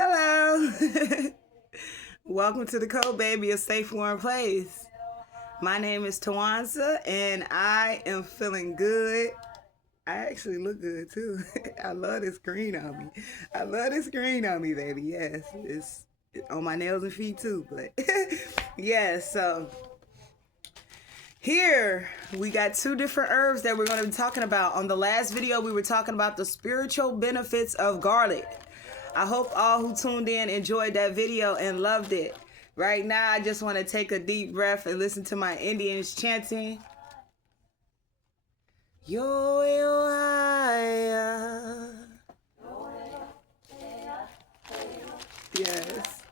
Hello. Welcome to the Code Baby, a safe, warm place. My name is Tawansa, and I am feeling good. I actually look good too. I love this green on me. I love this green on me, baby. Yes, it's on my nails and feet too. But yeah, so here we got two different herbs that we're going to be talking about. On the last video, we were talking about the spiritual benefits of garlic. I hope all who tuned in enjoyed that video and loved it. Right now, I just want to take a deep breath and listen to my Indians chanting. Yo, yo, yes.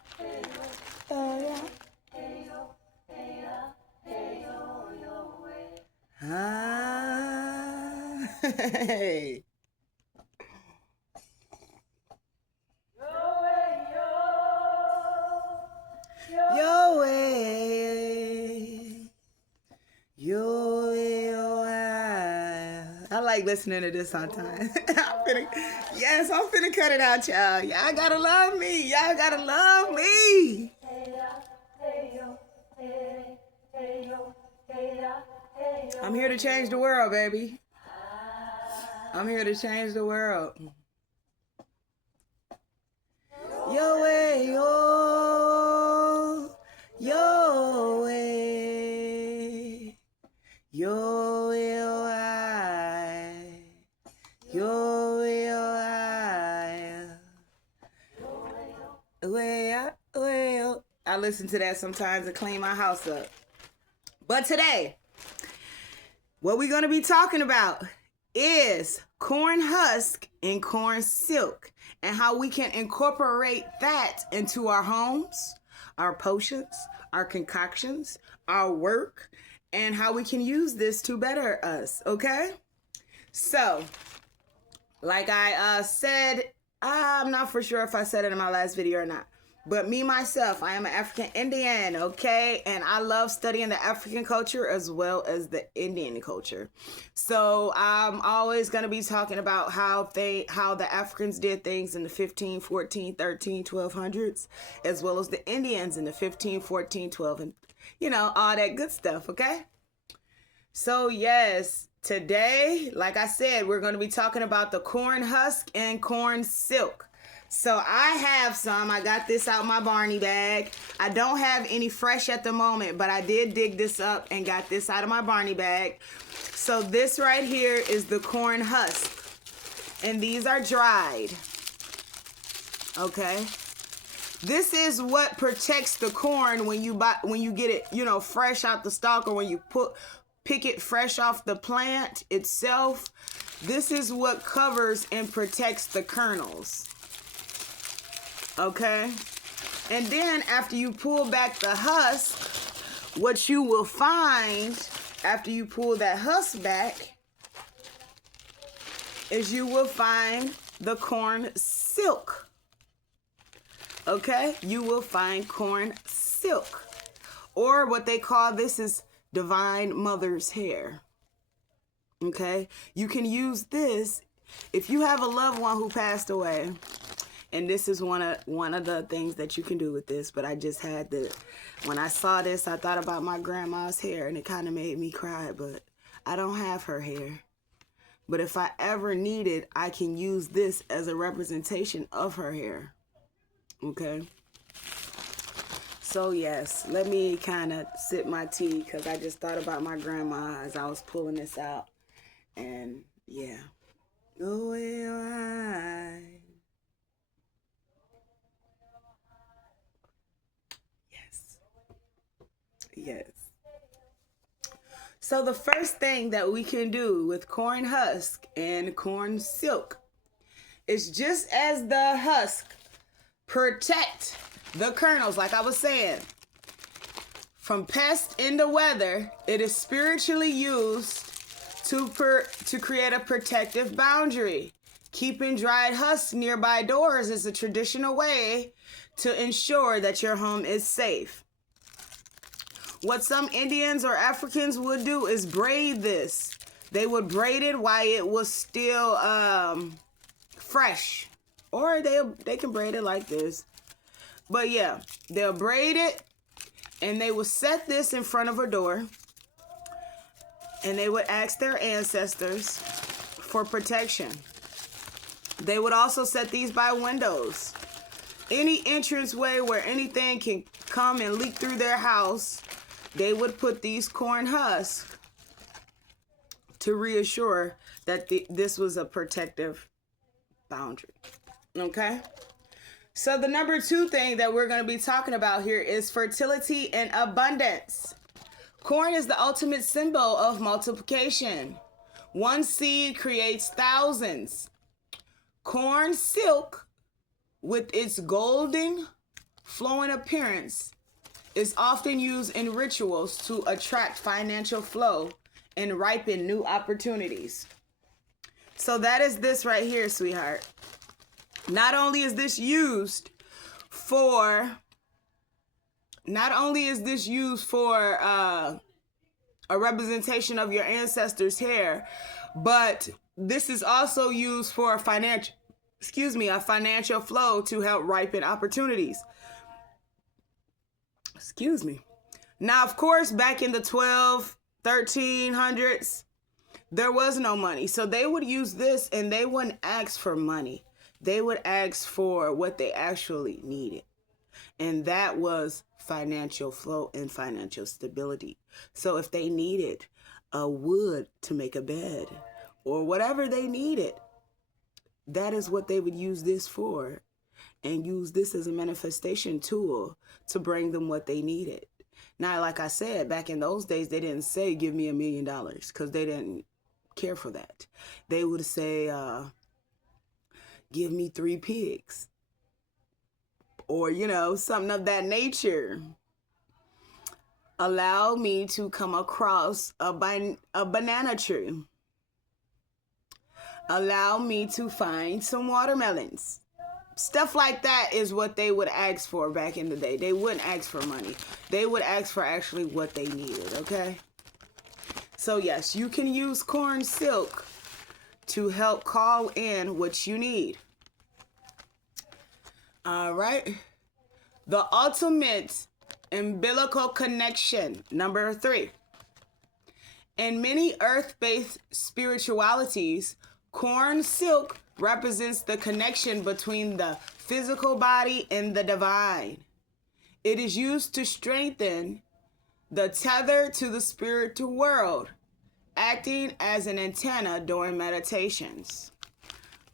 Hey. Your way, your way, I like listening to this sometimes. I'm finna cut it out, y'all. Y'all gotta love me. Y'all gotta love me. I'm here to change the world, baby. I'm here to change the world. Your way, your way, your way, your way. I listen to that sometimes to clean my house up. But today, what we're going to be talking about is corn husk and corn silk, and how we can incorporate that into our homes, our potions, our concoctions, our work, and how we can use this to better us, okay? So, like I said, I'm not for sure if I said it in my last video or not, but me, myself, I am an African Indian, okay? And I love studying the African culture as well as the Indian culture. So I'm always going to be talking about how the Africans did things in the 15, 14, 13, 1200s, as well as the Indians in the 15, 14, 12, and, you know, all that good stuff, okay? So yes, today, like I said, we're going to be talking about the corn husk and corn silk. So I have some. I got this out my Barney bag. I don't have any fresh at the moment, but I did dig this up and got this out of my Barney bag. So this right here is the corn husk, and these are dried. Okay. This is what protects the corn when you get it, you know, fresh out the stalk, or when you pick it fresh off the plant itself. This is what covers and protects the kernels. Okay, and then after you pull back the husk, what you will find after you pull that husk back is you will find the corn silk. Okay, you will find corn silk, or what they call this is divine mother's hair. Okay, you can use this if you have a loved one who passed away. And this is one of the things that you can do with this. But I just had when I saw this, I thought about my grandma's hair, and it kind of made me cry. But I don't have her hair. But if I ever need it, I can use this as a representation of her hair. Okay. So yes, let me kind of sip my tea, because I just thought about my grandma as I was pulling this out. And yeah. Oh, well, yes. So the first thing that we can do with corn husk and corn silk is, just as the husk protect the kernels, like I was saying, from pests in the weather, it is spiritually used to create a protective boundary. Keeping dried husks nearby doors is a traditional way to ensure that your home is safe. What some Indians or Africans would do is braid this. They would braid it while it was still fresh. Or they can braid it like this. But yeah, they'll braid it, and they will set this in front of a door, and they would ask their ancestors for protection. They would also set these by windows. Any entranceway where anything can come and leak through their house, they would put these corn husks to reassure that this was a protective boundary. Okay? So the number 2 thing that we're going to be talking about here is fertility and abundance. Corn is the ultimate symbol of multiplication. One seed creates thousands. Corn silk, with its golden, flowing appearance, is often used in rituals to attract financial flow and ripen new opportunities. So that is this right here, sweetheart. Not only is this used for a representation of your ancestors' hair, but this is also used for a financial flow to help ripen opportunities. Now, of course, back in the 1300s, there was no money. So they would use this, and they wouldn't ask for money. They would ask for what they actually needed. And that was financial flow and financial stability. So if they needed a wood to make a bed or whatever they needed, that is what they would use this for, and use this as a manifestation tool to bring them what they needed. Now, like I said, back in those days, they didn't say, give me $1 million, because they didn't care for that. They would say, give me 3 pigs, or, something of that nature. Allow me to come across a banana tree. Allow me to find some watermelons. Stuff like that is what they would ask for back in the day. They wouldn't ask for money. They would ask for actually what they needed, okay? So yes, you can use corn silk to help call in what you need. All right. The ultimate umbilical connection, number 3. In many earth-based spiritualities, corn silk represents the connection between the physical body and the divine. It is used to strengthen the tether to the spiritual world, acting as an antenna during meditations.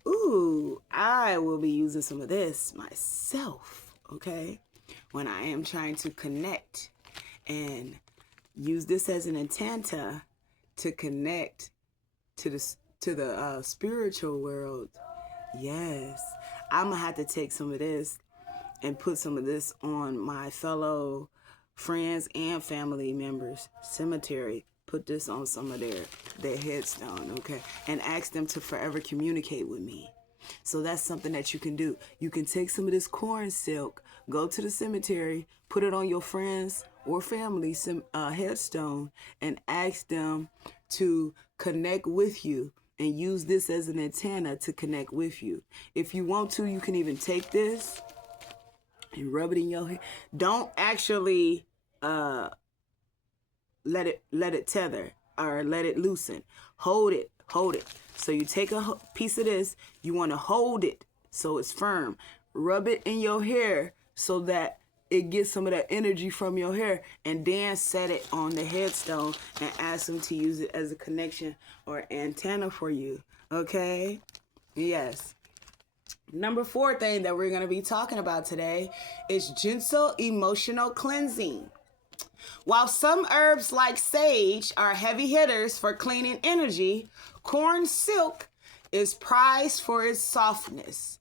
Ooh, I will be using some of this myself, okay? When I am trying to connect, and use this as an antenna to connect to the spiritual world. Yes, I'm gonna have to take some of this and put some of this on my fellow friends and family members' cemetery. Put this on some of their headstone, okay? And ask them to forever communicate with me. So that's something that you can do. You can take some of this corn silk, go to the cemetery, put it on your friends or family headstone, and ask them to connect with you, and use this as an antenna to connect with you. If you want to, you can even take this and rub it in your hair. Don't actually let it tether or let it loosen. Hold it. So you take a piece of this, you want to hold it so it's firm. Rub it in your hair so that it gets some of that energy from your hair, and then set it on the headstone and ask them to use it as a connection or antenna for you. Okay? Yes. Number 4 thing that we're going to be talking about today is gentle emotional cleansing. While some herbs like sage are heavy hitters for cleaning energy, corn silk is prized for its softness.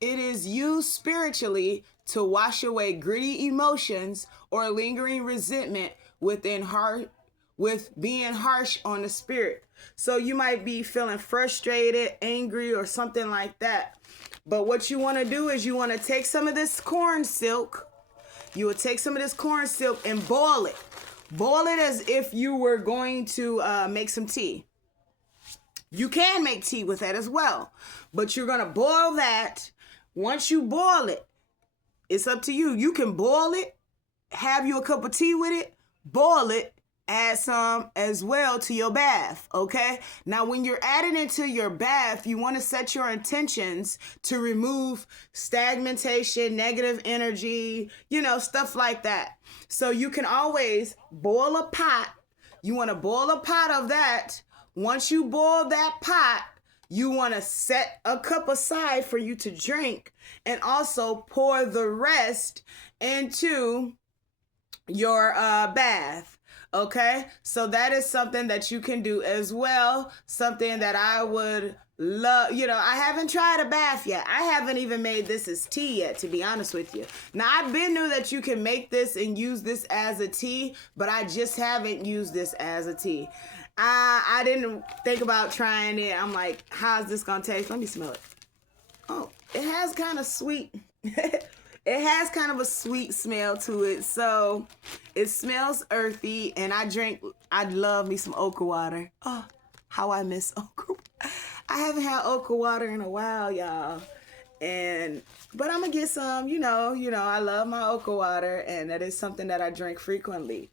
It is used spiritually to wash away gritty emotions or lingering resentment with being harsh on the spirit. So you might be feeling frustrated, angry, or something like that. But what you want to do is you want to take some of this corn silk. You will take some of this corn silk and boil it. Boil it as if you were going to make some tea. You can make tea with that as well. But you're going to boil that Once you boil it, it's up to you. You can boil it, have you a cup of tea with it, boil it, add some as well to your bath, okay? Now, when you're adding it to your bath, you want to set your intentions to remove stagnation, negative energy, stuff like that. So you can always boil a pot. You want to boil a pot of that. Once you boil that pot, you want to set a cup aside for you to drink, and also pour the rest into your bath. Okay, so that is something that you can do as well. Something that I would love. I haven't tried a bath yet. I haven't even made this as tea yet, to be honest with you. Now, I've been knew that you can make this and use this as a tea, but I just haven't used this as a tea. I didn't think about trying it. I'm like, how's this gonna taste? Let me smell it. Oh, it has kind of sweet. It has kind of a sweet smell to it, so it smells earthy, and I love me some okra water. Oh, how I miss okra. I haven't had okra water in a while, y'all. But I'm gonna get some, I love my okra water, and that is something that I drink frequently.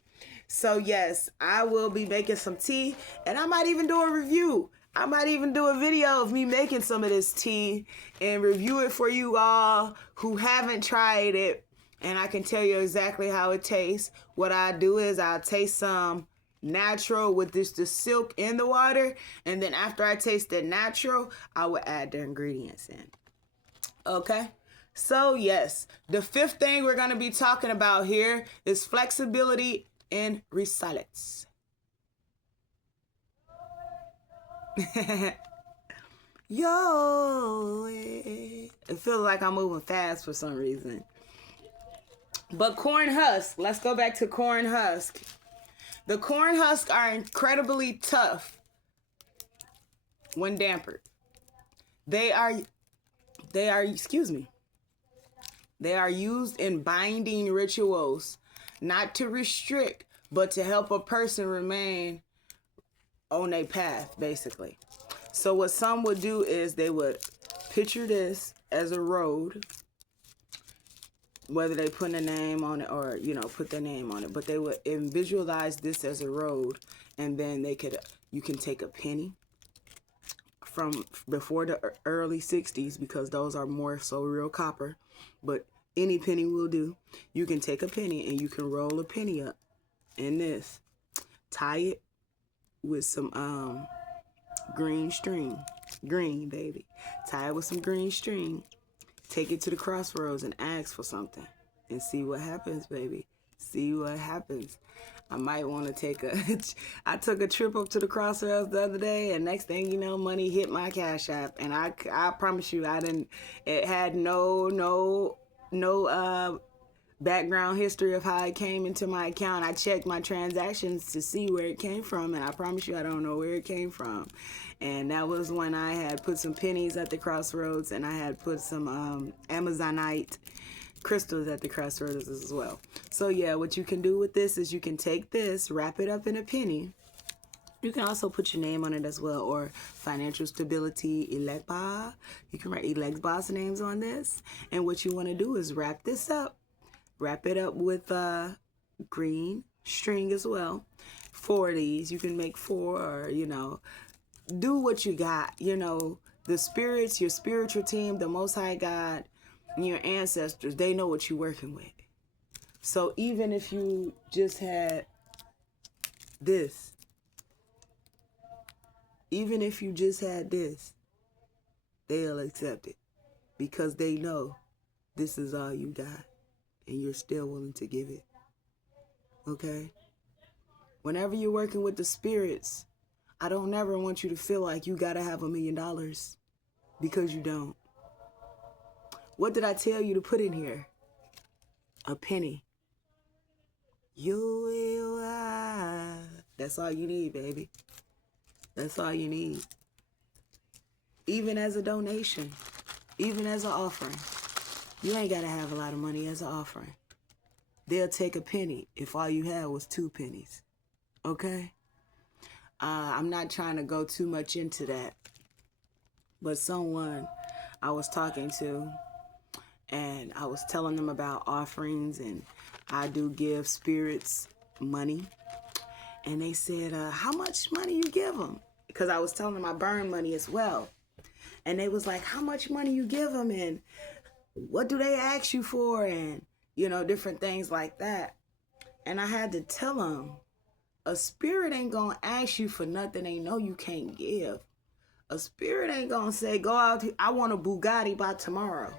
So yes, I will be making some tea, and I might even do a review. I might even do a video of me making some of this tea and review it for you all who haven't tried it. And I can tell you exactly how it tastes. What I do is I'll taste some natural with the silk in the water. And then after I taste the natural, I will add the ingredients in. Okay? So yes, the fifth thing we're going to be talking about here is flexibility in resilience. Yo, it feels like I'm moving fast for some reason. But corn husk, let's go back to corn husk. The corn husks are incredibly tough when dampened. They are used in binding rituals, not to restrict, but to help a person remain on a path, basically. So what some would do is they would picture this as a road, whether they put a name on it or, put their name on it, but they would visualize this as a road, and then you can take a penny from before the early 60s, because those are more so real copper, but any penny will do. You can take a penny and you can roll a penny up in this, tie it with some green string. Green, baby. Tie it with some green string. Take it to the crossroads and ask for something. And see what happens, baby. See what happens. I might want to I took a trip up to the crossroads the other day, and next thing you know, money hit my Cash App. And I promise you, it had no background history of how it came into my account. I checked my transactions to see where it came from, and I promise you I don't know where it came from. And that was when I had put some pennies at the crossroads, and I had put some Amazonite crystals at the crossroads as well. So yeah, what you can do with this is you can take this, wrap it up in a penny. You can also put your name on it as well, or financial stability, Elegba. You can write Elegba's names on this. And what you want to do is wrap this up. Wrap it up with green string as well. 4 of these. You can make 4, or, do what you got. The spirits, your spiritual team, the Most High God, and your ancestors, they know what you're working with. So even if you just had this, they'll accept it, because they know this is all you got, and you're still willing to give it. Okay? Whenever you're working with the spirits, I don't never want you to feel like you gotta have $1 million, because you don't. What did I tell you to put in here? A penny. That's all you need, baby. That's all you need. Even as a donation, even as an offering. You ain't gotta have a lot of money as an offering. They'll take a penny if all you had was 2 pennies. Okay? I'm not trying to go too much into that, but someone I was talking to, and I was telling them about offerings, and I do give spirits money. And they said, how much money you give them? Because I was telling them I burn money as well. And they was like, how much money you give them, and what do they ask you for, and different things like that. And I had to tell them, a spirit ain't gonna ask you for nothing they know you can't give. A spirit ain't gonna say, go out here, I want a Bugatti by tomorrow,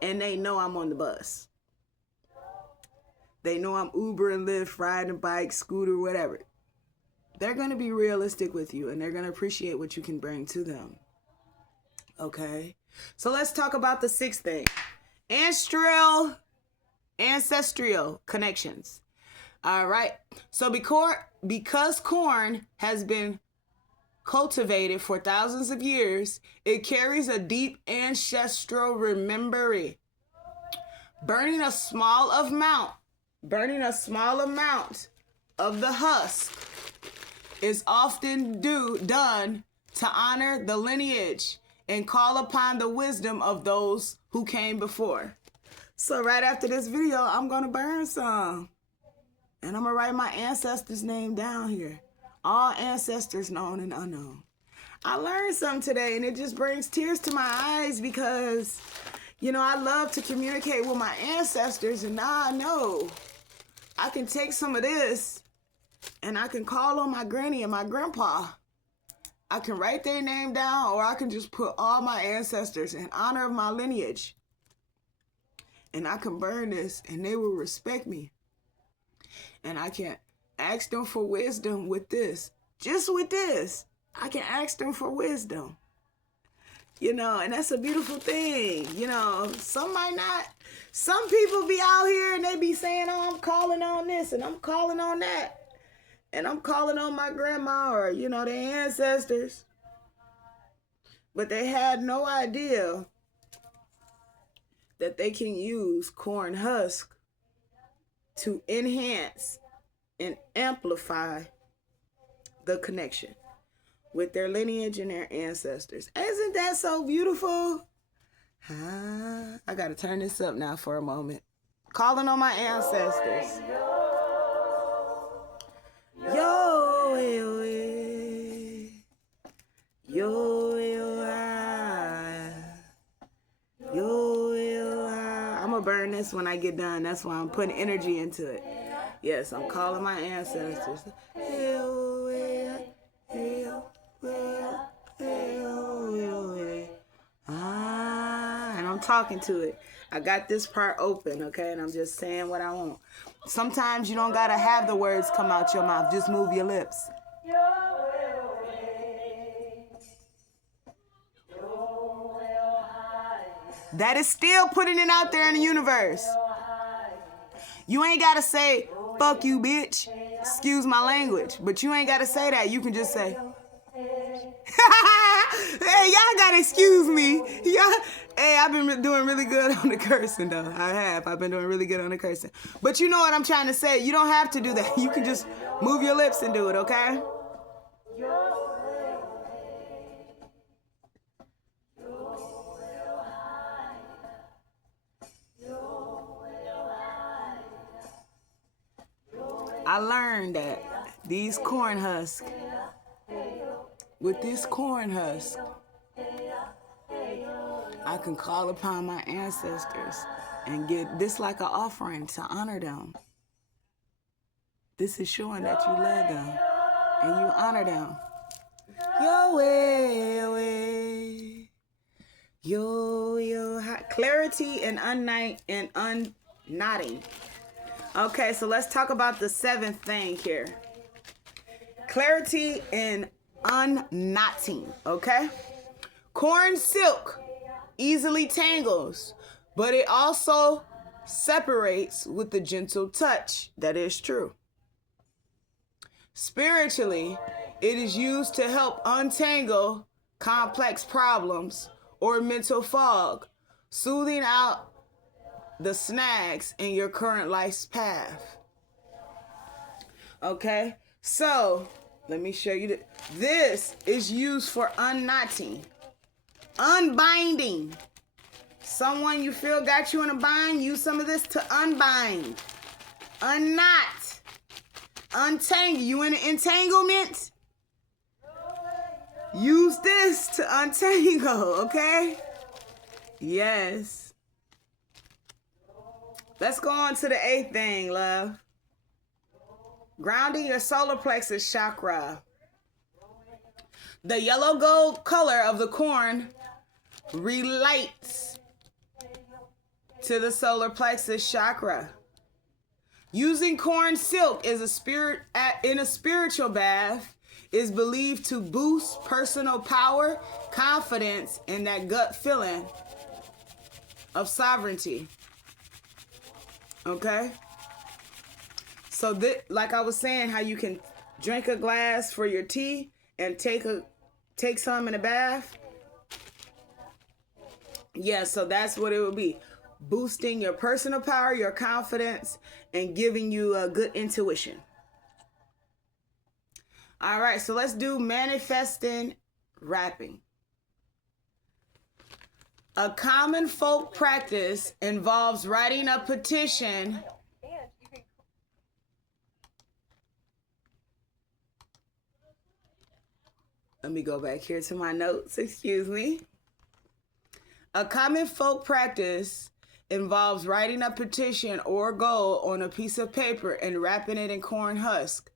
and they know I'm on the bus. They know I'm Uber and Lyft, riding a bike, scooter, whatever. They're gonna be realistic with you, and they're gonna appreciate what you can bring to them. Okay? So let's talk about the sixth thing. Ancestral connections. All right. So because corn has been cultivated for thousands of years, it carries a deep ancestral memory. Burning a small amount of the husk is often done to honor the lineage and call upon the wisdom of those who came before. So right after this video, I'm going to burn some. And I'm going to write my ancestors' name down here. All ancestors known and unknown. I learned something today, and it just brings tears to my eyes because, I love to communicate with my ancestors, and now I know I can take some of this and I can call on my granny and my grandpa. I can write their name down, or I can just put all my ancestors in honor of my lineage. And I can burn this, and they will respect me. And I can ask them for wisdom with this. Just with this, I can ask them for wisdom. And that's a beautiful thing. Some people be out here and they be saying, oh, I'm calling on this and I'm calling on that. And I'm calling on my grandma or, their ancestors. But they had no idea that they can use corn husk to enhance and amplify the connection with their lineage and their ancestors. Isn't that so beautiful? I got to turn this up now for a moment. Calling on my ancestors. Yo, yo, yo, yo, I'm going to burn this when I get done. That's why I'm putting energy into it. Yes, I'm calling my ancestors. And I'm talking to it. I got this part open, okay? And I'm just saying what I want. Sometimes you don't got to have the words come out your mouth. Just move your lips. That is still putting it out there in the universe. You ain't got to say, fuck you, bitch. Excuse my language. But you ain't got to say that. You can just say, hey, y'all got to excuse me. Hey, I've been doing really good on the cursing, though. I've been doing really good on the cursing. But you know what I'm trying to say. You don't have to do that. You can just move your lips and do it, okay? I learned that these corn husks, with this corn husk, I can call upon my ancestors and get this like an offering to honor them. This is showing that you love them and you honor them. Yo, way, yo, clarity and unknotting. Okay, so let's talk about the seventh thing here. Clarity and unknotting, okay? Corn silk easily tangles, but it also separates with a gentle touch. That is true. Spiritually, it is used to help untangle complex problems or mental fog, soothing out the snags in your current life's path. Okay, so let me show you this is used for unknotting, unbinding, Someone you feel got you in a bind, use some of this to unbind, unknot, untangle. You in an entanglement? Use this to untangle, okay? Yes. Let's go on to the 8th thing, love. Grounding your solar plexus chakra. The yellow gold color of the corn relates to the solar plexus chakra. Using corn silk is in a spiritual bath is believed to boost personal power, confidence, and that gut feeling of sovereignty. Okay? So like I was saying, how you can drink a glass for your tea and take some in a bath. Yeah, so that's what it would be. Boosting your personal power, your confidence, and giving you a good intuition. All right, so let's do manifesting rapping. A common folk practice involves writing a petition. Let me go back here to my notes, excuse me. A common folk practice involves writing a petition or goal on a piece of paper and wrapping it in corn husk.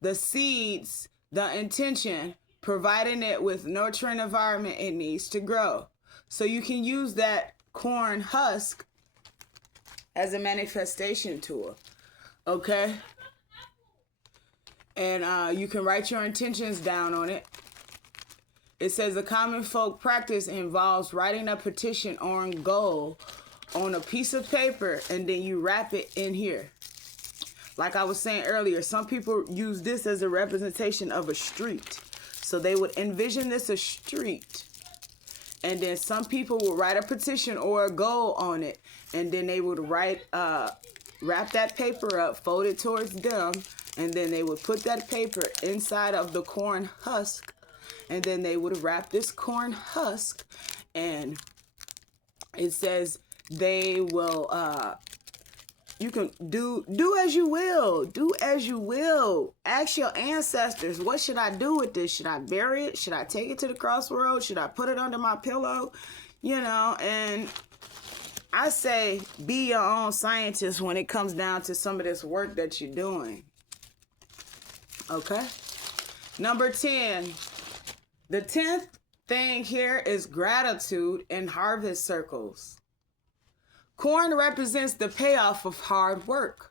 The seeds, the intention, providing it with nurturing environment it needs to grow. So you can use that corn husk as a manifestation tool, okay? And you can write your intentions down on it. It says a common folk practice involves writing a petition or goal on a piece of paper, and then you wrap it in here. Like I was saying earlier, some people use this as a representation of a street. So they would envision this a street. And then some people will write a petition or a goal on it. And then they would wrap that paper up, fold it towards them. And then they would put that paper inside of the corn husk. And then they would wrap this corn husk. And it says they will... you can do as you will. Do as you will. Ask your ancestors, what should I do with this? Should I bury it? Should I take it to the crossroads? Should I put it under my pillow? You know, and I say be your own scientist when it comes down to some of this work that you're doing. Okay? Number 10. The 10th thing here is gratitude in harvest circles. Corn represents the payoff of hard work.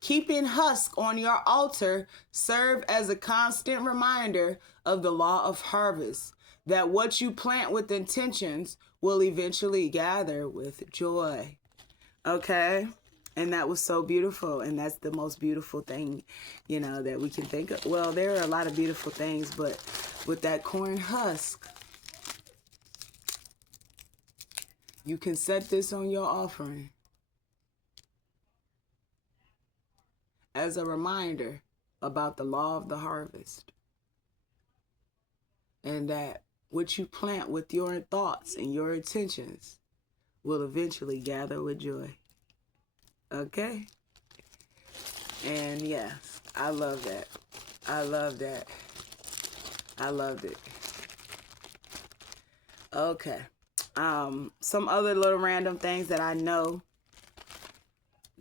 Keeping husk on your altar serve as a constant reminder of the law of harvest, that what you plant with intentions will eventually gather with joy. Okay? And that was so beautiful, and that's the most beautiful thing, you know, that we can think of. Well, there are a lot of beautiful things, but with that corn husk, you can set this on your offering as a reminder about the law of the harvest. And that what you plant with your thoughts and your intentions will eventually gather with joy. Okay? And yeah, I love that. I love that. I loved it. Okay. Some other little random things that I know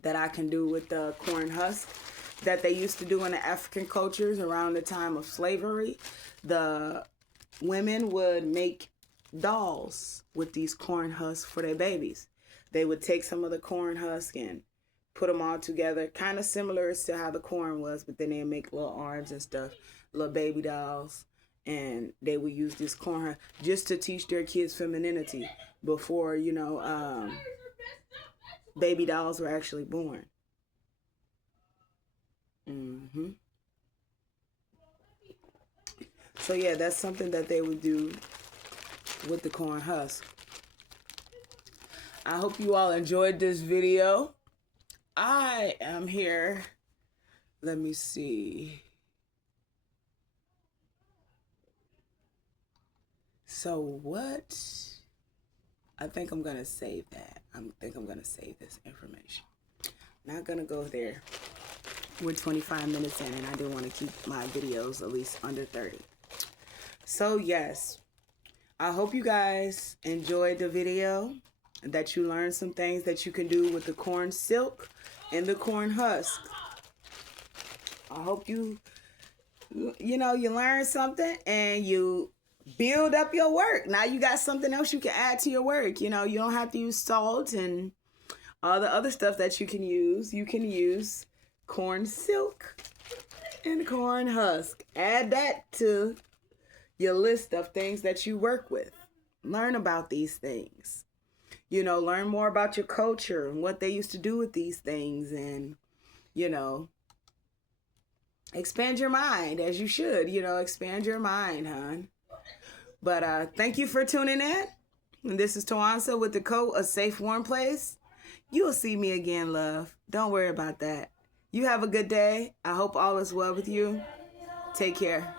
that I can do with the corn husk that they used to do in the African cultures around the time of slavery. The women would make dolls with these corn husks for their babies. They would take some of the corn husk and put them all together, kind of similar as to how the corn was, but then they'd make little arms and stuff, little baby dolls. And they would use this corn just to teach their kids femininity before, you know, baby dolls were actually born. So yeah, that's something that they would do with the corn husk. I hope you all enjoyed this video. I am here. Let me see. So what? I think I'm going to save that. I think I'm going to save this information. Not going to go there. We're 25 minutes in, and I do want to keep my videos at least under 30. So, yes. I hope you guys enjoyed the video, that you learned some things that you can do with the corn silk and the corn husk. I hope you learn something and you build up your work. Now you got something else you can add to your work. You don't have to use salt and all the other stuff that you can use. You can use corn silk and corn husk. Add that to your list of things that you work with. Learn about these things. Learn more about your culture and what they used to do with these things, and expand your mind as you should. Expand your mind, hon. But thank you for tuning in. And this is Tawansa with the quote, "A safe, warm place." You will see me again, love. Don't worry about that. You have a good day. I hope all is well with you. Take care.